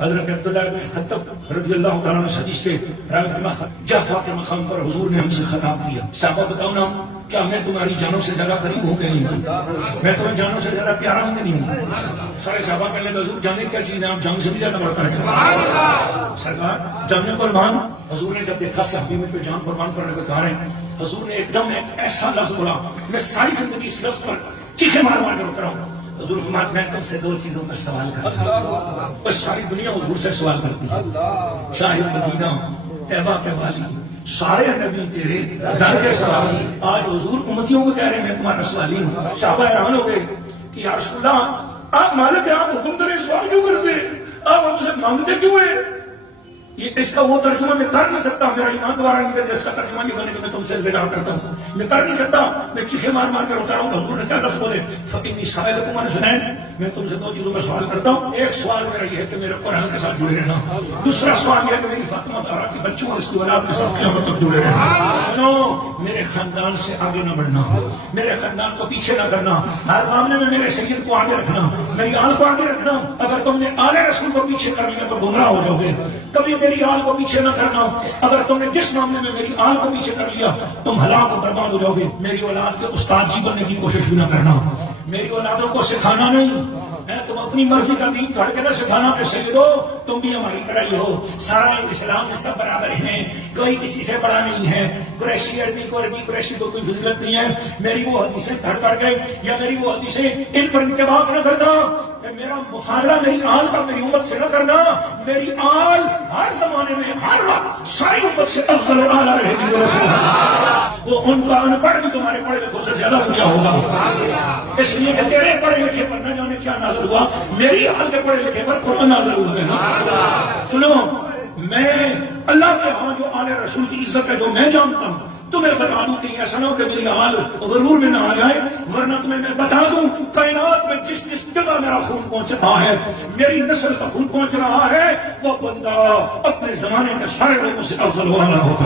حضرت عبداللہ بن خطب رضی اللہ تعالیٰ عنہ حدیث کے جعفر کے مقام پر حضور نے ہم سے خطاب کیا، صحابہ بتاؤ نا کیا میں تمہاری جانوں سے زیادہ قریب ہوں کہ نہیں ہوں؟ میں تمہیں جانوں سے زیادہ پیارا ہوں کہ نہیں ہوں؟ سارے صحابہ کہنے لگے حضور جانے کیا چیز ہے، آپ جان سے بھی زیادہ بڑھ کر ہیں سرکار جان قربان۔ حضور نے جب دیکھا صحابی مجھ پہ جان قربان کرنے کو تیار ہیں، حضور نے ایک دم ایسا لفظ بولا، میں ساری زندگی اس لفظ پر چیخے مار مار کر اٹھ رہا ہوں، حضور فرماتے میں تم سے دو چیزوں پر سوال کرتا ہوں، اور ساری دنیا حضور سے سوال کرتی ہے، شاہ مدینہ طیبہ کے والی سارے نبی تیرے در کے سوال، آج حضور امتیوں کو کہہ رہے ہیں میں تمہارا سوالی ہوں۔ صحابہ حیران ہو گئے کہ یا رسول اللہ آپ مالک ہیں، آپ حکم کریں سوال کیوں کرتے، آپ ہم سے مانگتے کیوں ہیں؟ یہ اس کا وہ ترجمہ میں کر نہیں سکتا، میرا ایمان دوارا نہیں کرتا، اس کا ترجمہ یہ بنے کہ میں تم سے التجا کرتا ہوں، میں کر نہیں سکتا، میں چیخے مار مار کر ہوتا رہا ہوں۔ حضور نے کیا لفظ بولے، فقینی سائلکم عن حنین، میں تم سے دو چیزوں میں سوال کرتا ہوں، ایک سوال میرا یہ ہے کہ میرے قرآن کے ساتھ جڑے رہنا، دوسرا سوال یہ ہے کہ میری فاطمہ زہرا کی بچوں اور اس کی اولاد کے ساتھ قیامت تک جڑے رہنا۔ سنو، میرے خاندان سے آگے نہ بڑھنا، میرے خاندان کو پیچھے نہ کرنا، ہر معاملے میں میرے سید کو آگے رکھنا، میری آل کو آگے رکھنا۔ اگر تم نے آل رسول کو پیچھے کر لیا تو گمراہ ہو جاؤ گے، کبھی میری آل کو پیچھے نہ کرنا، اگر تم نے جس معاملے میں میری آل کو پیچھے کر لیا تم ہلاک و برباد ہو جاؤ گے۔ میری اولاد کے استاد جی بننے کی کوشش بھی نہ کرنا، میری اولادوں کو سکھانا نہیں ہے، تم اپنی مرضی کا دین گھڑ کے نہ سکھانا کہ سیدو تم بھی ہماری طرح ہی ہو، سارا اسلام میں سب برابر ہیں، کوئی کسی سے بڑا نہیں ہے، قریشی عربی کو عربی قریشی کو کوئی فضیلت نہیں ہے۔ میری وہ حدیثیں گھڑ گئے یا میری وہ حدیثیں ان پر انتباہ نہ کرنا، میرا مقابلہ میری آل کا میری امت سے نہ کرنا، میری آل ہر زمانے میں ہر وقت ساری امت سے افضل و اعلیٰ رہے گی، وہ ان کا ان پڑھ بھی تمہارے پڑھے لکھوں سے زیادہ اونچا ہوگا، اس لیے کہ تیرے پڑھے لکھے پر نہ جانے کیا نازل ہوا، میری آل کے پڑھے لکھے پر قرآن نازل ہوا ہے۔ سنو، میں اللہ کے ہاں جو آل رسول کی عزت ہے جو میں جانتا ہوں تمہیں بتا دوں کہ ایسا نہ ہو کہ میری آل غرور میں نہ آ جائے، ورنہ تمہیں میں بتا دوں کائنات میں جس جس جگہ میرا خون پہنچ رہا ہے، میری نسل کا خون پہنچ رہا ہے، وہ بندہ اپنے زمانے کے سارے لوگوں سے افضل والا ہوگا۔